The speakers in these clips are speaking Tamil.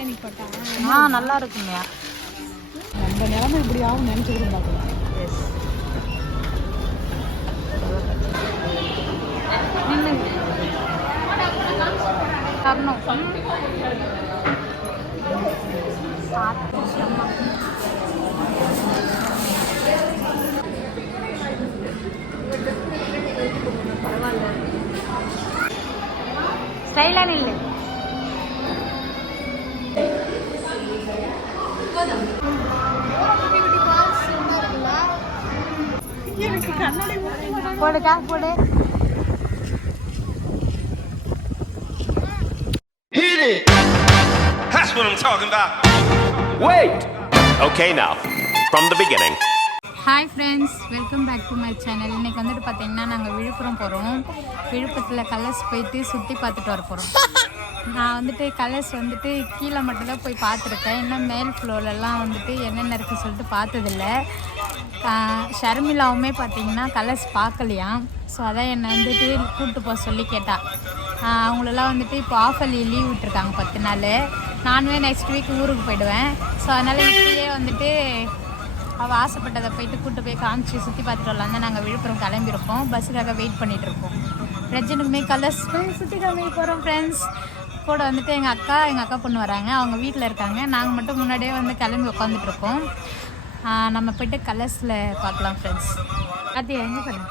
பிரியாணி போட்டா நல்லா இருக்குங்க. நம்ம நிலைமை இப்படி ஆகும் நினைச்சு கூட பார்க்கலாம். எஸ் தரணும். பரவாயில்ல, ஸ்டைலாக இல்லை. போடுக்கா போடு. That's what I'm talking about. Wait. Okay, now from the beginning. Hi friends, welcome back to my channel. இன்றைக்கி வந்துட்டு பார்த்தீங்கன்னா நாங்கள் விழுப்புரம் போகிறோம். விழுப்புரத்தில் கலர்ஸ் போயிட்டு சுற்றி பார்த்துட்டு வர போகிறோம். நான் வந்துட்டு கலர்ஸ் வந்துட்டு கீழே மட்டும்தான் போய் பார்த்துருக்கேன். இன்னும் மேல் ஃப்ளோர்லலாம் வந்துட்டு என்னென்ன இருக்குன்னு சொல்லிட்டு பார்த்ததில்ல. ஷர்மிலாவுமே பார்த்தீங்கன்னா கலர்ஸ் பார்க்கலையாம். ஸோ அதான் என்னை வந்துட்டு கூப்பிட்டு போக சொல்லி கேட்டாள். அவங்களெல்லாம் வந்துட்டு இப்போ ஆஃபர்லி லீவ் விட்டுருக்காங்க 10 நாள். நானுமே நெக்ஸ்ட் வீக் ஊருக்கு போயிடுவேன். ஸோ அதனால் இப்படியே வந்துட்டு அவள் ஆசைப்பட்டதை போயிட்டு கூப்பிட்டு போய் காமிச்சு சுற்றி பார்த்துட்டு வரலாம் தான் நாங்கள் விழுப்புரம் கிளம்பியிருக்கோம். பஸ்ஸுக்காக வெயிட் பண்ணிகிட்ருக்கோம். ரெஜனுக்குமே கலர்ஸ் சுற்றி கிளம்பி போகிறோம் ஃப்ரெண்ட்ஸ். கூட வந்துட்டு எங்கள் அக்கா பொண்ணு வராங்க. அவங்க வீட்டில் இருக்காங்க. நாங்கள் மட்டும் முன்னாடியே வந்து கிளம்பி உட்காந்துட்ருக்கோம். நம்ம போய்ட்டு கலர்ஸில் பார்க்கலாம் ஃப்ரெண்ட்ஸ். அது எங்கே படம்?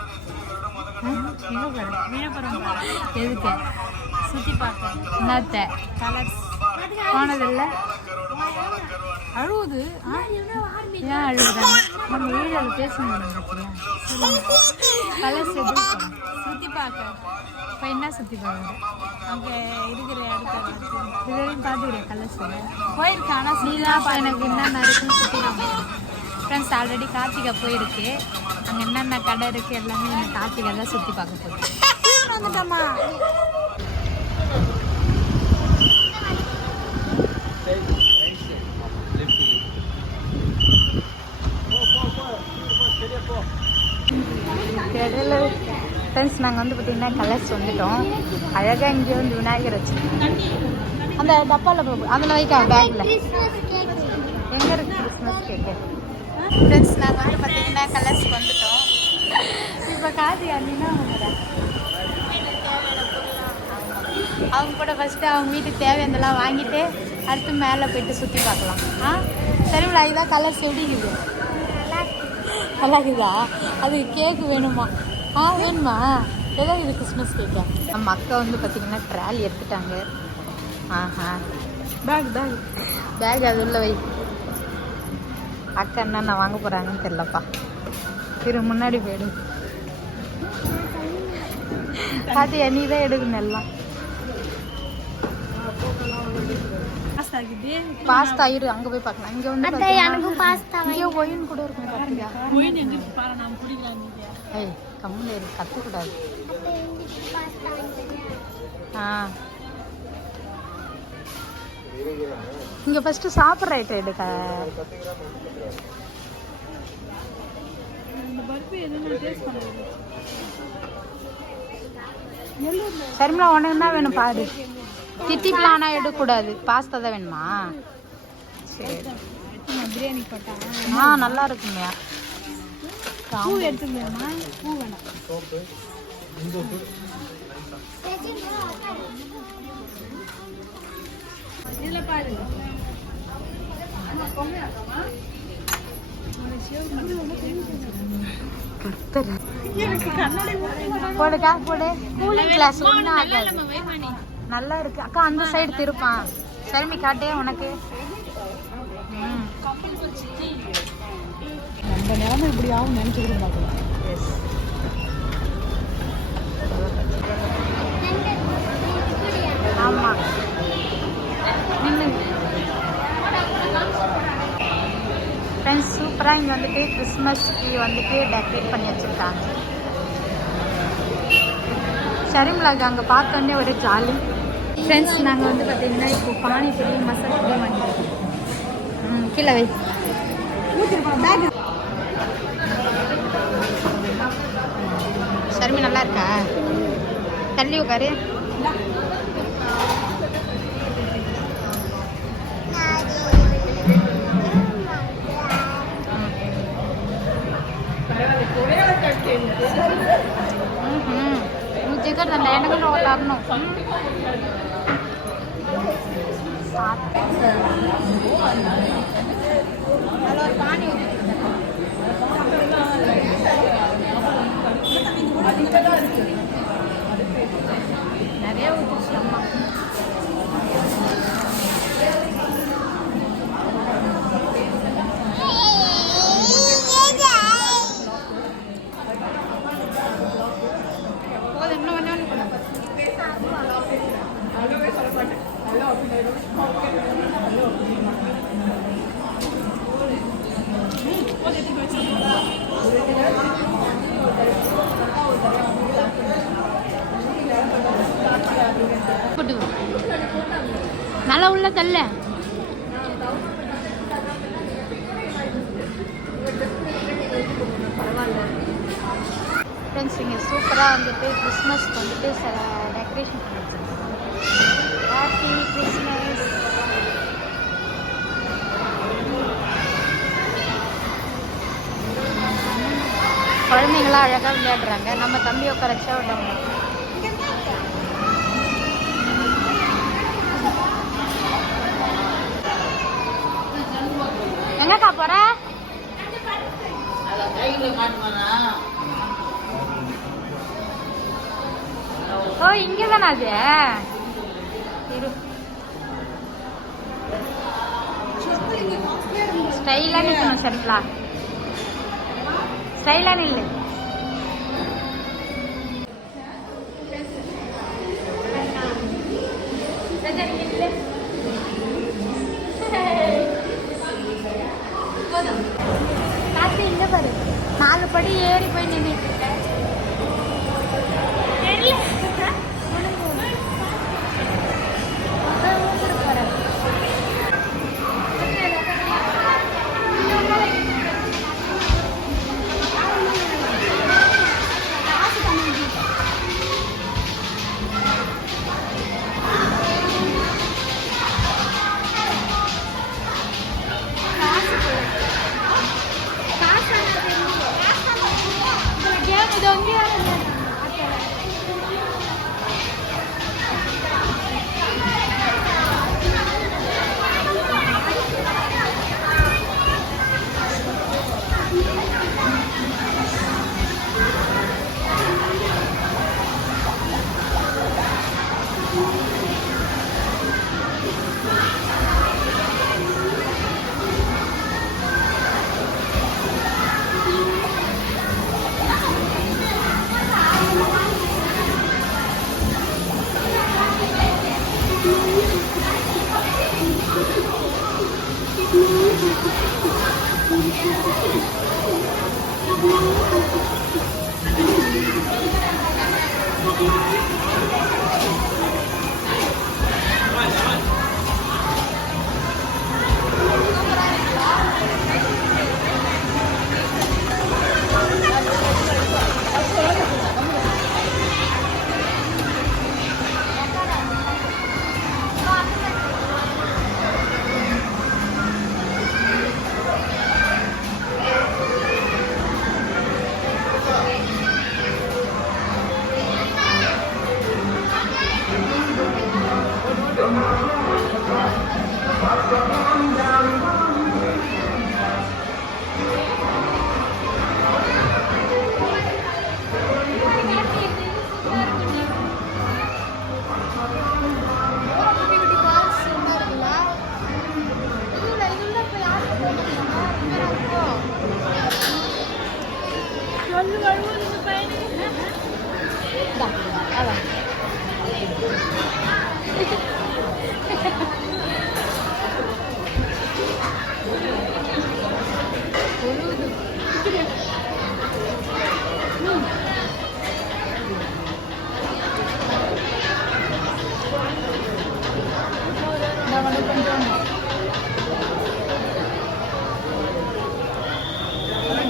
எங்கே படம்? மீனப்புறம். எதுக்கு? சுற்றி பார்க்க. என்னத்த கலர்ஸ் போனதில்லை. அழுவுது. ஏன் அழுகுறாங்க? நம்ம வீடியோவில் பேசணும். கலர்ஸ் எதுக்கு சுற்றி பார்க்க? இப்போ என்ன சுற்றி பார்க்குறது? அங்கே இருக்கிற இடத்த இதுவரையும் பார்த்துக்கிறேன். கலர்ஸ் போயிருக்கேன். ஆனால் நீதான் எனக்கு என்னென்ன இருக்குன்னு சுற்றி காமிக்கிறேன் ஃப்ரெண்ட்ஸ். ஆல்ரெடி கார்த்திகா போயிருக்கு. அங்கே என்னென்ன கடை இருக்குது எல்லாமே இந்த கார்த்திகா தான் சுற்றி பார்க்க போகுது. வந்துட்டோமா? இடையில ஃப்ரெண்ட்ஸ் நாங்கள் வந்து பார்த்திங்கன்னா கலர்ஸ் வந்துட்டோம். அழகாக இங்கே வந்து விநாயகர் வச்சுருக்கோம். அந்த டப்பாவில் அதில் வைக்க பேக்கில் எங்கே இருக்குது கிறிஸ்மஸ் கேக்கு? ஃப்ரெண்ட்ஸ் நாங்கள் வந்து பார்த்திங்கன்னா கலர்ஸ் வந்துட்டோம். இப்போ கார்த்திகா அண்ணின்னா அவங்க கூட ஃபஸ்ட்டு அவங்க வீட்டுக்கு தேவையானதெல்லாம் வாங்கிட்டு அடுத்து மேலே போய்ட்டு சுற்றி பார்க்கலாம். சரிங்களா? இதுதான் கலர்ஸ் எப்படி இருக்குது? நல்லா இருக்குதா? அது கேக்கு வேணுமா? வேணுமா? ஏதாவது இது கிறிஸ்மஸ் கேக்கா? நம்ம அக்கா வந்து பார்த்திங்கன்னா ட்ராலி எடுத்துட்டாங்க. பேக் அது உள்ள வை. அக்கா என்னென்ன வாங்க போகிறாங்கன்னு தெரியலப்பா. முன்னாடி போயிடு. பார்த்தியா? நீ தான் எடுக்கணும் எல்லாம். பாஸ்தா இரு, அங்க போய் பார்க்கலாம். இங்க வந்து இங்கே ஒயின் கூட இருக்கும். பார்த்தியா? ஏய் கம்முன்னு இரு, கற்றுக்கூடாது. இங்கே ஃபஸ்ட்டு சாப்பிட்ற ஐட்டம் எடுக்க. சரிங்களா? உனக்கு என்ன வேணும் பாடு. திட்டிப்லானா எடுக்கக்கூடாது. பாஸ்தா தான் வேணுமா? சரி. பிரியாணி போட்டா நல்லா இருக்குங்க. பூ எடுத்துக்கலாமா? பூ வேணாம். இதில் பாரு. போடுக்கா போடு. கூலிங் கிளாஸ் ஒன்றும் ஆகாது. நல்லா இருக்கு அக்கா. அந்த சைடு திருப்பான். சரிமி காட்டே உனக்கு. நம்ம நிலைமை இப்படி ஆகும் நினைச்சு கூட பார்க்கலாம். எஸ் ஆமாம். ஃப்ரெண்ட்ஸ் சூப்பராக இங்கே வந்துட்டு கிறிஸ்மஸ்க்கு வந்துட்டு டெக்கரேட் பண்ணி வச்சுருக்காங்க. ஷரிம்லாக்கு அங்கே பார்த்தோன்னே ஒரு ஜாலி. ஃப்ரெண்ட்ஸ் நாங்கள் வந்து பார்த்திங்கன்னா இப்போ பானிபூரி மசாலா பூரி வாங்கிடுவோம். கீழே வை. ஷர்மி நல்லா இருக்கா? தள்ளி உட்காரு. அதில் ஒரு பானி நிறைய ஊற்றிச்சு அம்மா. நல்லா உள்ள தள்ள. ஃப்ரெண்ட்ஸ் இங்கே சூப்பராக வந்துட்டு கிறிஸ்மஸ்க்கு வந்துட்டு சில டெக்கரேஷன் பண்ணி வச்சுருக்காங்க. Happy Christmas. குழந்தைங்களாம் அழகாக விளையாடுறாங்க. நம்ம தம்பி உட்கார வச்சா விடுறாங்க. எங்கக்கா போற? ஓ இங்கே தானே அது. ஸ்டைலாக நிற்கணும் சரிங்களா? ஸ்டைலாக இல்லை. காசு இங்கே பாரு. 4 படி ஏறி போய் நின்றுட்டு இருக்கேன்.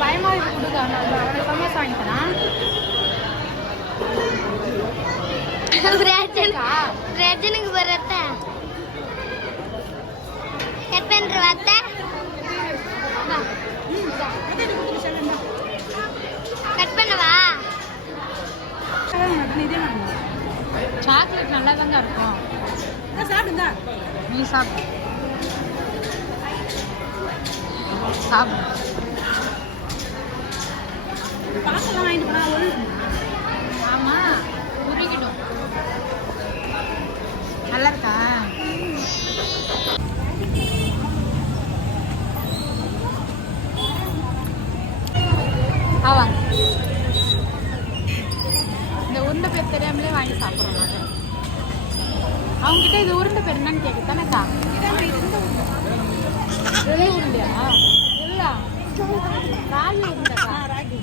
பயமா இருக்கு கொடுக்க அவனை சமோசா வாங்கிக்கலாம். ரஜனுக்கு வரத்த கட் பண்ற வார்த்தை கட் பண்ணவா? சாக்லேட் நல்லா தாங்க இருக்கும். சாப்பிடுங்க. நீ சாப்பிடு சாப்பிடு. பார்க்கலாம் வாங்கிட்டு போனா ஆமாம் உருகிடும். நல்லா இருக்கா? ஆவாங்க. இந்த உருண்டை பேர் தெரியாமலே வாங்கி சாப்பிட்றோம் நாங்கள். அவங்ககிட்ட இது உருண்டை பேர் என்னன்னு கேட்க தானேக்கா? வெளி உருண்டையா? இல்லை ராகி உருண்டைக்கா. ராகி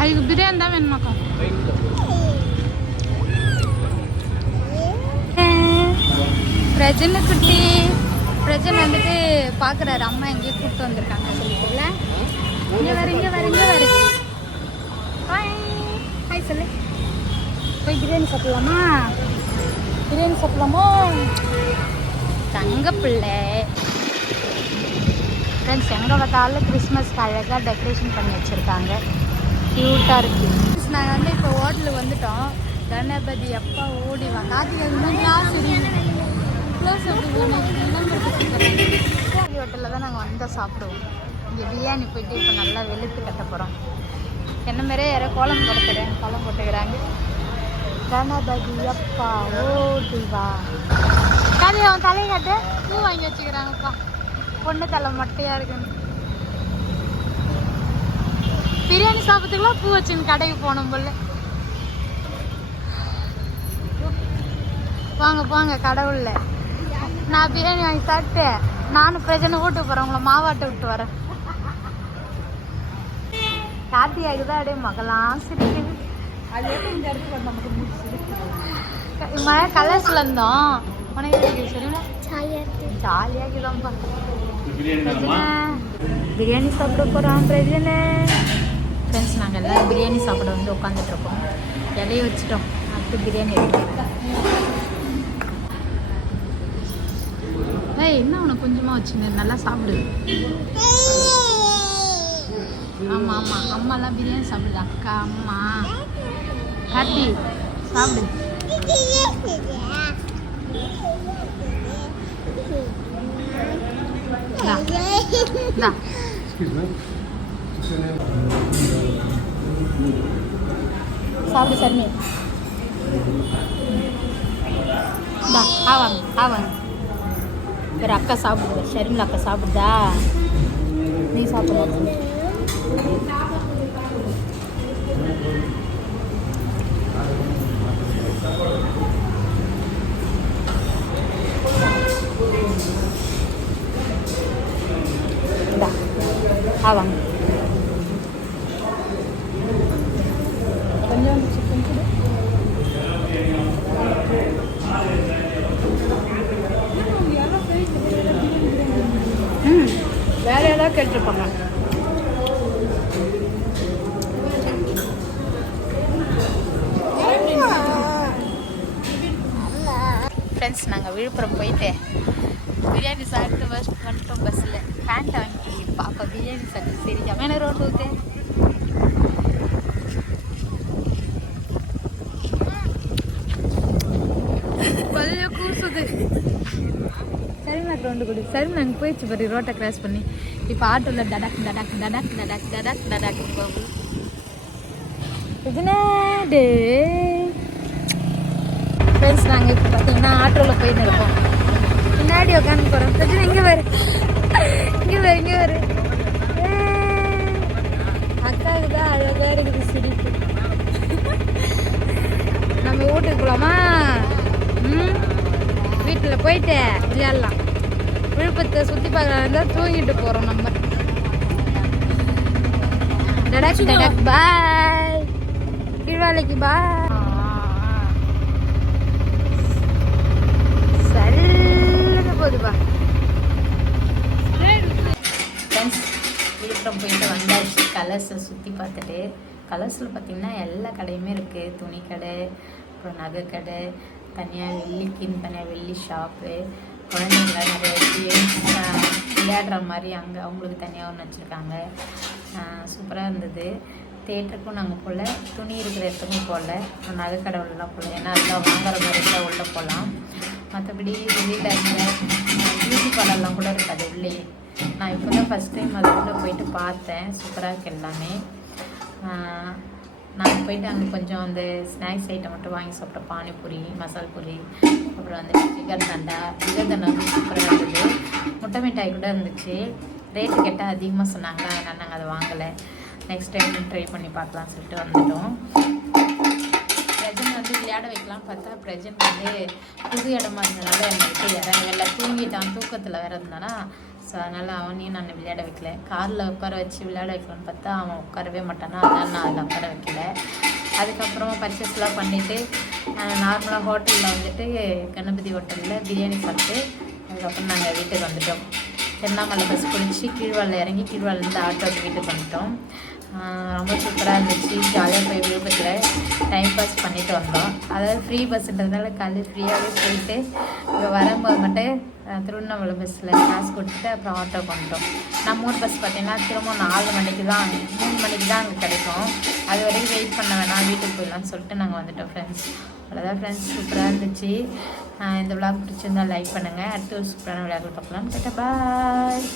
அதுக்கு பிரியாணி தான் வேணுமாக்கா? பிரஜன் குட்டி பிரஜன் வந்துட்டு பார்க்குறாரு அம்மா எங்கேயோ கூப்பிட்டு வந்திருக்காங்க சொல்லிட்டுல. இங்கே வர இங்கே வர இங்கே வர. ஹாய் சொல்லு. போய் பிரியாணி சாப்பிடலாமா? பிரியாணி சாப்பிடலாமா? தங்க பிள்ளை ஃப்ரெண்ட்ஸ். எங்கே பார்த்தாலும் கிறிஸ்மஸ்க்கு அழகாக டெக்கரேஷன் பண்ணி வச்சுருக்காங்க. க்யூட்டாக இருக்குது. நாங்கள் வந்து இப்போ ஹோட்டலுக்கு வந்துட்டோம். கணபதி அப்பா ஓடிவா கார்த்திகை கிளாஸ் ஹோட்டலில் தான் நாங்கள் வந்தால் சாப்பிடுவோம். இங்கே பிரியாணி போயிட்டு இப்போ நல்லா வெளுத்து கட்ட போகிறோம். என்ன மாதிரியே யாரோ கோலம் போட்டுக்கிறாங்க. கணபதி அப்பா ஓடிவா. காதி அவன் தலையை காட்டு. பூ வாங்கி வச்சுக்கிறாங்கப்பா. பொண்ணு தலை மட்டையாக இருக்குன்னு. பிரியாணி சாப்பிட்றதுக்குலாம் பூ வச்சுன்னு கடைக்கு போனோம் போல. வாங்க போங்க கடவுள்ல. நான் பிரியாணி வாங்கி சாப்பிட்டு நானும் பிரச்சனை வீட்டுக்கு போகிறேன். உங்களை மாவாட்டை விட்டு வரேன். கார்த்தியாக்கு தான் அப்படியே மகளாம் சிரிக்குது. அது எப்படி இந்த இடத்துக்கு வந்து நமக்கு மழை கலர்ஸில் இருந்தோம். உனக்கு சரிங்களா? ஜாலியாகிதான்ப்பா. பிரியாணி சாப்பிட போகிறோம் பிரச்சனை. ஃப்ரெண்ட்ஸ் நாங்கள் எல்லோரும் பிரியாணி சாப்பிட வந்து உட்காந்துட்ருக்கோம். இலையை வச்சுட்டோம். அடுத்து பிரியாணி எடுத்துக்கிறோம். ஏய் என்ன உனக்கு கொஞ்சமாக வச்சுங்க. நல்லா சாப்பிடு. ஆமாம் ஆமாம் அம்மாலாம் பிரியாணி சாப்பிடுது. அக்கா அம்மா காட்டி சாப்பிடு. சாப்பிடு சர்மி. ஆவாங்க ஆவாங்க. வேறு அக்கா சாப்பிடுவா. ஷர்மிளா அக்கா சாப்பிடுதா? நீ சாப்பிடுவா? ஆவாங்க. கொஞ்சம் சிக்கன் கூட. வேற ஏதாவது கேட்டிருப்பாங்க. ஃப்ரெண்ட்ஸ் நாங்கள் விழுப்புரம் போயிட்டு பிரியாணி சாப்பிட்டு வந்துட்டோம். பஸ்ஸில் பேண்ட் வாங்கி பாப்பா பிரியாணி சாப்பிட்டு சரிக்காம எனக்கு ரோட்டு ஊற்று. கொஞ்சம் கூசுது. சரிமா ரவுண்டு கொடு. சரி நாங்கள் போயிடுச்சு பாரு ரோட்டை கிராஸ் பண்ணி. இப்போ ஆட்டோவில் டடாக் டடாக் டடாக் டடாக் டடாக் டடாக் போகும். டே ஃப்ரெண்ட்ஸ் நாங்கள் இப்போ பார்த்தீங்கன்னா ஆட்டோவில் போயின்னு இருக்கோம். பின்னாடி உட்காந்து போகிறோம். பிரச்சனை இங்கே வரு இங்கே வரு இங்கே வரு. அக்காவுக்கு தான் அழகாக இருக்குது சிரிப்பு. நம்ம வீட்டுக்கு போகலாமா? வீட்டில் போயிட்டு விளையாடலாம். விழுப்புரத்தை சுற்றி பார்க்கலாம் தான் தூங்கிட்டு போகிறோம் நம்ம. டடாக் டடாக் பாய். கீழ்வாலைக்கு பாய். சரின்னு போகுதுப்பா. தேட்டரம் போயிட்டு வந்தாச்சு. கலர்ஸை சுற்றி பார்த்துட்டு, கலர்ஸில் பார்த்திங்கன்னா எல்லா கடையுமே இருக்குது. துணி கடை, அப்புறம் நகை கடை, தனியாக வெள்ளிக்குன்னு தனியாக வெள்ளி ஷாப்பு, குழந்தைங்கள நிறைய கேம்ஸ் விளையாடுற மாதிரி அங்கே அவங்களுக்கு தனியாக ஒன்று வச்சுருக்காங்க. சூப்பராக இருந்தது. தேட்டருக்கும் நாங்கள் போகல, துணி இருக்கிற இடத்துக்கும் போகல, நகை கடை உள்ளலாம் போகல. ஏன்னா அதெல்லாம் வாங்குற மாதிரி இருந்தால் உள்ளே போகலாம். மற்றபடி வெளியில் இருந்த பியூட்டி பார்லர்லாம் கூட இருக்காது உள்ளே. நான் இப்போ தான் ஃபஸ்ட் டைம் அது உள்ளே போயிட்டு பார்த்தேன். சூப்பராக இருக்குது எல்லாமே. நாங்கள் போயிட்டு அங்கே கொஞ்சம் அந்த ஸ்நாக்ஸ் ஐட்டம் மட்டும் வாங்கி சாப்பிட்டோம். பானிபூரி, மசால் பூரி, அப்புறம் வந்து சிக்கன் தண்டா வந்து சூப்பராக இருந்தது. முட்டை மிட்டாய் கூட இருந்துச்சு. ரேட்டு கேட்டால் அதிகமாக சொன்னாங்க, அதனால் நாங்கள் அதை வாங்கலை. நெக்ஸ்ட் டைம் ட்ரை பண்ணி பார்க்கலாம்னு சொல்லிட்டு வந்துட்டோம். பிரஜன் வந்து விளையாட வைக்கலாம் பார்த்தா பிரஜன் வந்து புது இடமா இருந்ததுனால என்னை விட்டு இறங்கல. தூங்கிட்டான், தூக்கத்தில் வேறு இருந்தானா. ஸோ அதனால் அவனையும் நான் விளையாட வைக்கல. காரில் உட்கார வச்சு விளையாட வைக்கலான்னு பார்த்தா அவன் உட்காரவே மாட்டானா, அதனால் நான் அதில் உட்கார வைக்கல. அதுக்கப்புறமா பர்ச்சேஸ்லாம் பண்ணிவிட்டு நார்மலாக ஹோட்டலில் வந்துட்டு கணபதி ஹோட்டலில் பிரியாணி சாப்பிட்டு அதுக்கப்புறம் நாங்கள் வீட்டுக்கு வந்துட்டோம். திருவண்ணாமலை பஸ் பிடிச்சி கீழ்வாளில் இறங்கி கீழ்வாளிலேருந்து ஆட்டோக்கு வீட்டுக்கு வந்துட்டோம். ரொம்ப சூப்பராக இருந்துச்சு. ஜாலியாக போய் விழுப்புரத்தில் டைம் பாஸ் பண்ணிவிட்டு வந்தோம். அதாவது ஃப்ரீ பஸ்ன்றதுனால காலையில் ஃப்ரீயாகவே போயிட்டு இப்போ வரும்போது மட்டும் திருவண்ணாமலை பஸ்ஸில் காசு கொடுத்துட்டு அப்புறம் ஆட்டோக்கு வந்துட்டோம். நம்ம ஊர் பஸ் பார்த்திங்கன்னா திரும்ப 4 மணிக்கு தான் 3 மணிக்கு தான் அங்கே கிடைக்கும். அது வரைக்கும் வெயிட் பண்ண வேணாம், வீட்டுக்கு போயிடலாம்னு சொல்லிட்டு நாங்கள் வந்துட்டோம் ஃப்ரெண்ட்ஸ். அவ்வளோதான் ஃப்ரெண்ட்ஸ், சூப்பராக இருந்துச்சு. இந்த விளாக் பிடிச்சிருந்தால் லைக் பண்ணுங்கள். அடுத்து ஒரு சூப்பரான விளையாட்டு பார்க்கலாம். பாய்.